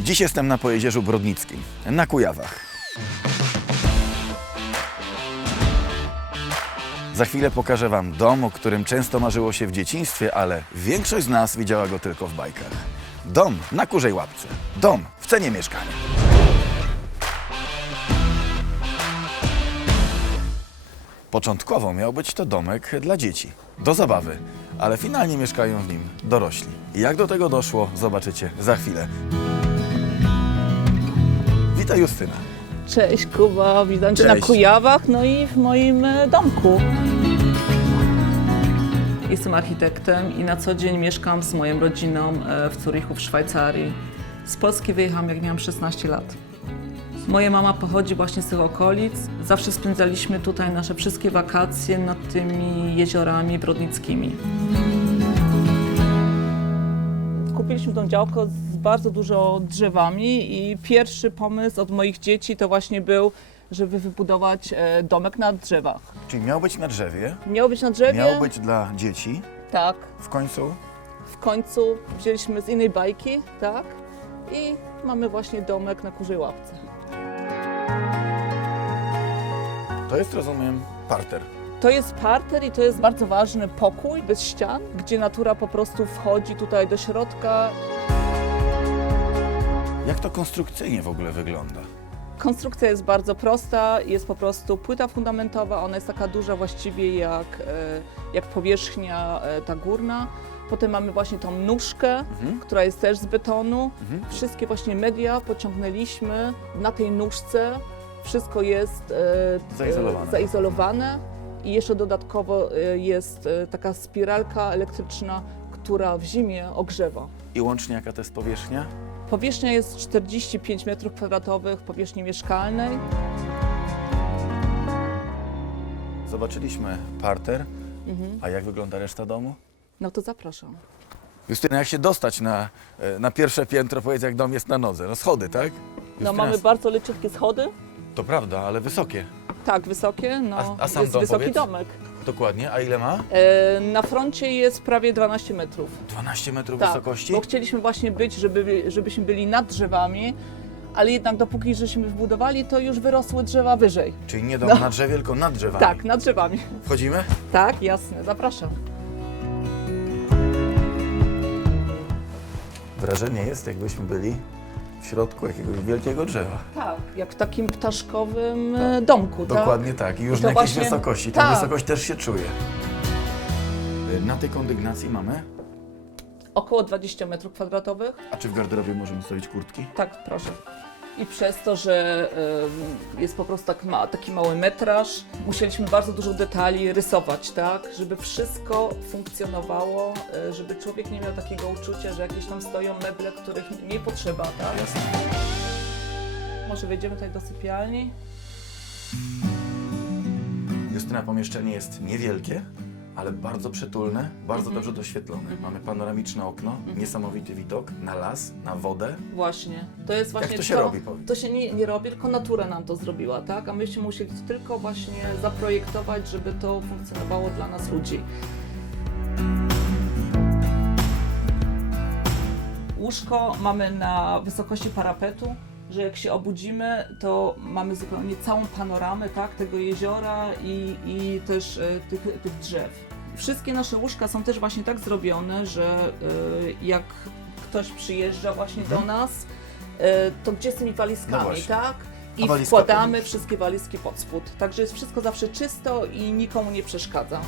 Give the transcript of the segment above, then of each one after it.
Dziś jestem na Pojezierzu Brodnickim, na Kujawach. Za chwilę pokażę Wam dom, o którym często marzyło się w dzieciństwie, ale większość z nas widziała go tylko w bajkach. Dom na Kurzej Łapce. Dom w cenie mieszkania. Początkowo miał być to domek dla dzieci, do zabawy, ale finalnie mieszkają w nim dorośli. Jak do tego doszło, zobaczycie za chwilę. Witaj Justyna. Cześć Kuba, witam Cię na Cześć. Kujawach, no i w moim e, domku. Jestem architektem i na co dzień mieszkam z moją rodziną e, w Zurichu w Szwajcarii. Z Polski wyjechałam jak miałam 16 lat. Moja mama pochodzi właśnie z tych okolic. Zawsze spędzaliśmy tutaj nasze wszystkie wakacje nad tymi jeziorami brodnickimi. Kupiliśmy tą działkę z bardzo dużo drzewami i pierwszy pomysł od moich dzieci to właśnie był, żeby wybudować e, domek na drzewach. Czyli miał być na drzewie, Miało być na drzewie? miał być dla dzieci. Tak. W końcu W końcu wzięliśmy z innej bajki, tak? I mamy właśnie domek na Kurzej Łapce. to jest, rozumiem, parter. To jest parter i to jest bardzo ważny pokój bez ścian, gdzie natura po prostu wchodzi tutaj do środka. Jak to konstrukcyjnie w ogóle wygląda? Konstrukcja jest bardzo prosta, jest po prostu płyta fundamentowa, ona jest taka duża właściwie jak, e, jak powierzchnia e, ta górna. Potem mamy właśnie tą nóżkę, Mhm. która jest też z betonu. Mhm. Wszystkie właśnie media pociągnęliśmy na tej nóżce. Wszystko jest e, Zaizolowane. zaizolowane. I jeszcze dodatkowo e, jest e, taka spiralka elektryczna, która w zimie ogrzewa. I łącznie jaka to jest powierzchnia? Powierzchnia jest 45 m2 powierzchni mieszkalnej. Zobaczyliśmy parter, Mhm. a jak wygląda reszta domu? No to zapraszam. Justyna, jak się dostać na, e, na pierwsze piętro, powiedz jak dom jest na nodze? No schody, tak? No Justyna, mamy bardzo leciutkie schody. To prawda, ale wysokie. Tak, wysokie. No, A- a sam jest dom, wysoki powiedz? domek. Dokładnie, a ile ma? E, na froncie jest prawie 12 metrów. 12 metrów Tak, wysokości? bo chcieliśmy właśnie być, żeby, żebyśmy byli nad drzewami, ale jednak dopóki żeśmy wbudowali, to już wyrosły drzewa wyżej. Czyli nie dom No. na drzewie, tylko nad drzewami. Tak, nad drzewami. Wchodzimy? Tak, jasne, zapraszam. Wrażenie jest, jakbyśmy byli środku jakiegoś wielkiego drzewa. Tak, jak w takim ptaszkowym e, domku, tak? Dokładnie tak. I już I na jakiejś właśnie- wysokości. Ta tak. wysokość też się czuje. Y, Na tej kondygnacji mamy? Około 20 metrów kwadratowych. A czy w garderobie możemy stawić kurtki? Tak, proszę. I przez to, że jest po prostu tak ma, taki mały metraż, musieliśmy bardzo dużo detali rysować, tak, żeby wszystko funkcjonowało, e, żeby człowiek nie miał takiego uczucia, że jakieś tam stoją meble, których nie potrzeba, tak. Może wejdziemy tutaj do sypialni. Justyna, pomieszczenie jest niewielkie, ale bardzo przytulne, bardzo Mhm. dobrze doświetlone. Mamy panoramiczne okno, niesamowity widok na las, na wodę. Właśnie. To jest właśnie to się robi, powiedz? To się nie, nie robi, tylko natura nam to zrobiła, tak? A myśmy musieli tylko właśnie zaprojektować, żeby to funkcjonowało dla nas ludzi. Łóżko mamy na wysokości parapetu, że jak się obudzimy, to mamy zupełnie całą panoramę tak, tego jeziora i, i też e, tych, tych drzew. Wszystkie nasze łóżka są też właśnie tak zrobione, że e, jak ktoś przyjeżdża właśnie do nas, e, to gdzie z tymi No walizkami, właśnie. tak? A I walizka wkładamy wszystkie walizki pod spód. Także jest wszystko zawsze czysto i nikomu nie przeszkadza.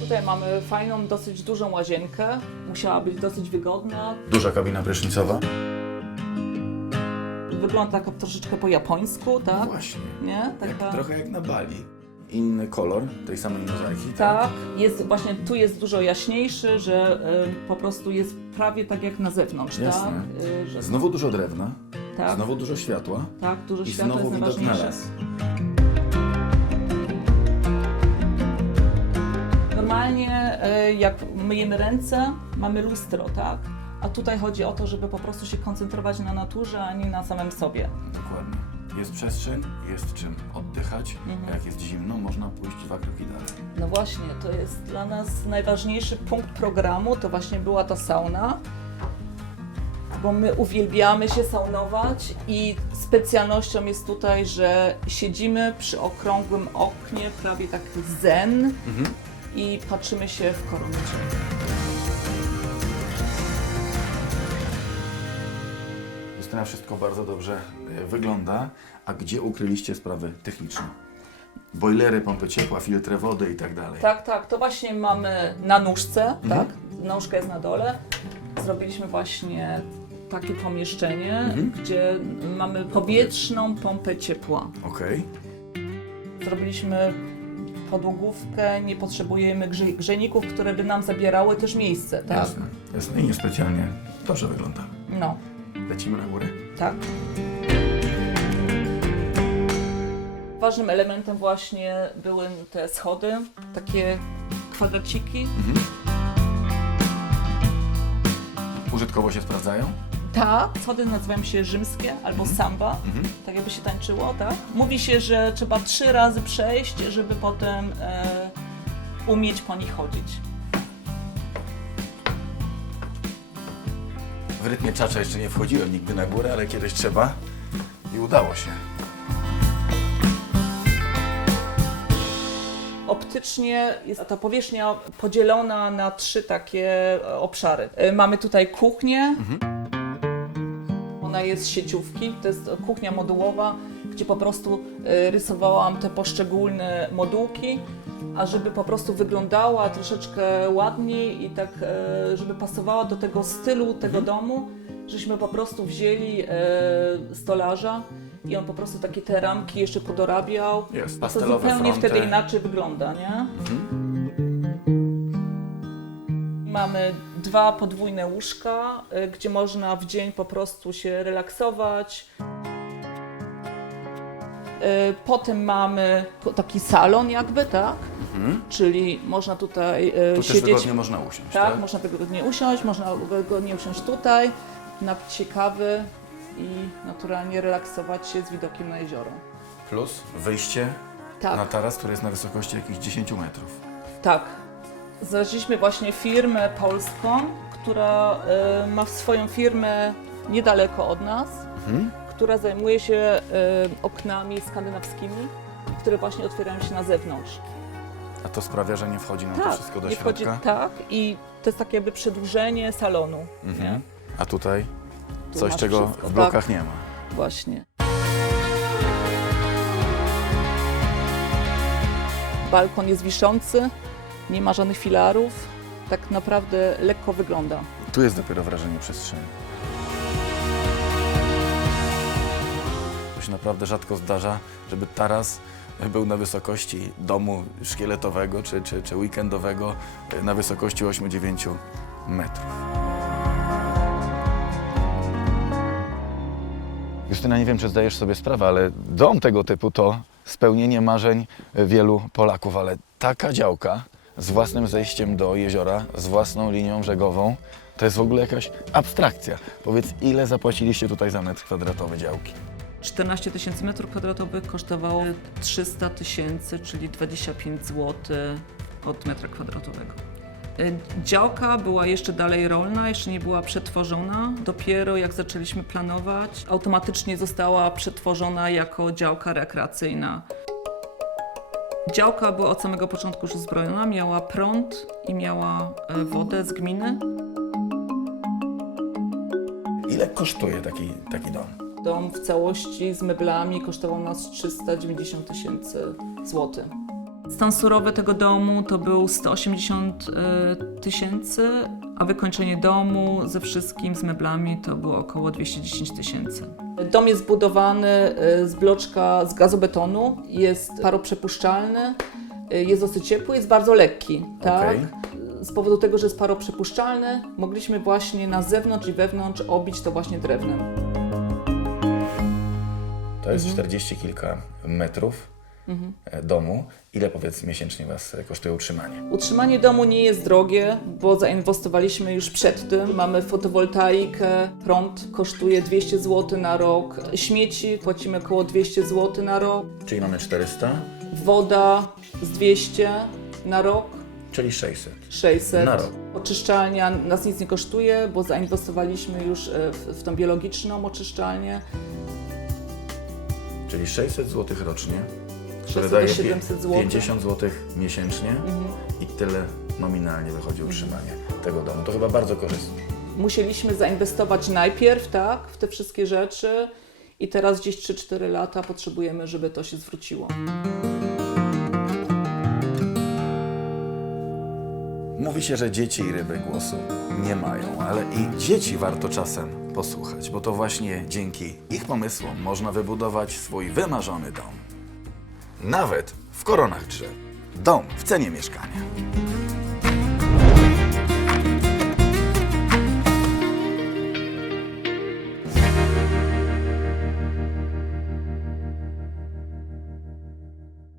Tutaj mamy fajną, dosyć dużą łazienkę. Musiała być dosyć wygodna. Duża kabina prysznicowa. Wygląda tak troszeczkę po japońsku, tak? Właśnie. Nie? Jak, Taka... trochę jak na Bali. Inny kolor tej samej mozaiki. Tak, jest właśnie tu jest dużo jaśniejszy, że y, po prostu jest prawie tak jak na zewnątrz, Jasne. tak? Y, że, Znowu dużo drewna, tak, znowu dużo światła tak, dużo i światła znowu jest widok na najważniejsze. las. Normalnie y, jak myjemy ręce, mamy lustro, tak? A tutaj chodzi o to, żeby po prostu się koncentrować na naturze, a nie na samym sobie. Dokładnie. Jest przestrzeń, jest czym oddychać. Mhm. A jak jest zimno, można pójść dwa kroki dalej. No właśnie, to jest dla nas najważniejszy punkt programu, to właśnie była ta sauna. bo my uwielbiamy się saunować i specjalnością jest tutaj, że siedzimy przy okrągłym oknie, prawie tak zen i patrzymy się w koronę Justyna, wszystko bardzo dobrze e, wygląda. A gdzie ukryliście sprawy techniczne? Bojlery, pompy ciepła, filtry wody i tak dalej. Tak, tak, to właśnie mamy na nóżce, tak? Nóżka jest na dole. Zrobiliśmy właśnie takie pomieszczenie, gdzie mamy powietrzną pompę ciepła. Okej. Zrobiliśmy podłogówkę, nie potrzebujemy grze grzejników, które by nam zabierały też miejsce, tak? Jasne. Jasne i niespecjalnie dobrze wygląda. No, Lecimy na górę. tak. Ważnym elementem właśnie były te schody, takie kwadraciki. Użytkowo się sprawdzają? Tak, schody nazywają się rzymskie albo samba, tak jakby się tańczyło, tak? Mówi się, że trzeba trzy razy przejść, żeby potem e, umieć po nich chodzić. W rytmie czacza jeszcze nie wchodziłem nigdy na górę, ale kiedyś trzeba i udało się. Optycznie jest ta powierzchnia podzielona na trzy takie e, obszary. E, Mamy tutaj kuchnię. Ona jest z sieciówki, to jest kuchnia modułowa, gdzie po prostu e, rysowałam te poszczególne modułki, a żeby po prostu wyglądała troszeczkę ładniej i tak, e, żeby pasowała do tego stylu tego domu, żeśmy po prostu wzięli e, stolarza i on po prostu takie te ramki jeszcze podorabiał. Jest, To zupełnie fronty. wtedy inaczej wygląda, nie? Mamy dwa podwójne łóżka, y, gdzie można w dzień po prostu się relaksować. Y, Potem mamy taki salon jakby, tak? Czyli można tutaj y, Mhm. Tu też siedzieć. wygodnie można usiąść, tak, tak? można wygodnie usiąść, można wygodnie usiąść tutaj, napić się kawy i naturalnie relaksować się z widokiem na jezioro. Plus wyjście Tak. na taras, który jest na wysokości jakichś 10 metrów. Tak. Znaleźliśmy właśnie firmę polską, która e, ma swoją firmę niedaleko od nas, która zajmuje się e, oknami skandynawskimi, które właśnie otwierają się na zewnątrz. A to sprawia, że nie wchodzi nam to wszystko do nie wchodzi, środka? tak i to jest takie jakby przedłużenie salonu. Mhm. A tutaj Tu coś, czego wszystko, w blokach tak. nie ma. Właśnie. Balkon jest wiszący, nie ma żadnych filarów, tak naprawdę lekko wygląda. Tu jest dopiero wrażenie przestrzeni. Się naprawdę rzadko zdarza, żeby taras był na wysokości domu szkieletowego czy, czy, czy weekendowego na wysokości 8-9 metrów. Justyna, nie wiem, czy zdajesz sobie sprawę, ale dom tego typu to spełnienie marzeń wielu Polaków, ale taka działka z własnym zejściem do jeziora, z własną linią brzegową, to jest w ogóle jakaś abstrakcja. Powiedz, ile zapłaciliście tutaj za metr kwadratowy działki? 14 tysięcy metrów kwadratowych kosztowało 300 tysięcy, czyli 25 zł od metra kwadratowego. Y, Działka była jeszcze dalej rolna, jeszcze nie była przetworzona. Dopiero jak zaczęliśmy planować, automatycznie została przetworzona jako działka rekreacyjna. Działka była od samego początku już uzbrojona, miała prąd i miała e, wodę z gminy. Ile kosztuje taki, taki dom? Dom w całości z meblami kosztował nas 390 tysięcy złotych. Stan surowy tego domu to był 180 e, tysięcy, a wykończenie domu ze wszystkim, z meblami to było około 210 tysięcy. Dom jest zbudowany e, z bloczka z gazobetonu, jest paroprzepuszczalny, e, jest dosyć ciepły, jest bardzo lekki. Tak? Okej. Z powodu tego, że jest paroprzepuszczalny, mogliśmy właśnie na zewnątrz i wewnątrz obić to właśnie drewnem. To jest 40 kilka metrów e, domu. Ile powiedz miesięcznie Was e, kosztuje utrzymanie? Utrzymanie domu nie jest drogie, bo zainwestowaliśmy już przed tym. Mamy fotowoltaikę, prąd kosztuje 200 zł na rok, śmieci płacimy około 200 zł na rok, Czyli mamy 400. woda z 200 na rok. Czyli 600. 600. Na rok. Oczyszczalnia nas nic nie kosztuje, bo zainwestowaliśmy już e, w, w tą biologiczną oczyszczalnię. Czyli 600 zł rocznie, 600 daje do pie- 700 zł. 50 zł miesięcznie i tyle nominalnie wychodzi utrzymanie tego domu. To chyba bardzo korzystne. Musieliśmy zainwestować najpierw, tak, w te wszystkie rzeczy i teraz gdzieś 3-4 lata potrzebujemy, żeby to się zwróciło. Mówi się, że dzieci i ryby głosu nie mają, ale i dzieci warto czasem posłuchać, bo to właśnie dzięki ich pomysłom można wybudować swój wymarzony dom. Nawet w koronach drzew. Dom w cenie mieszkania.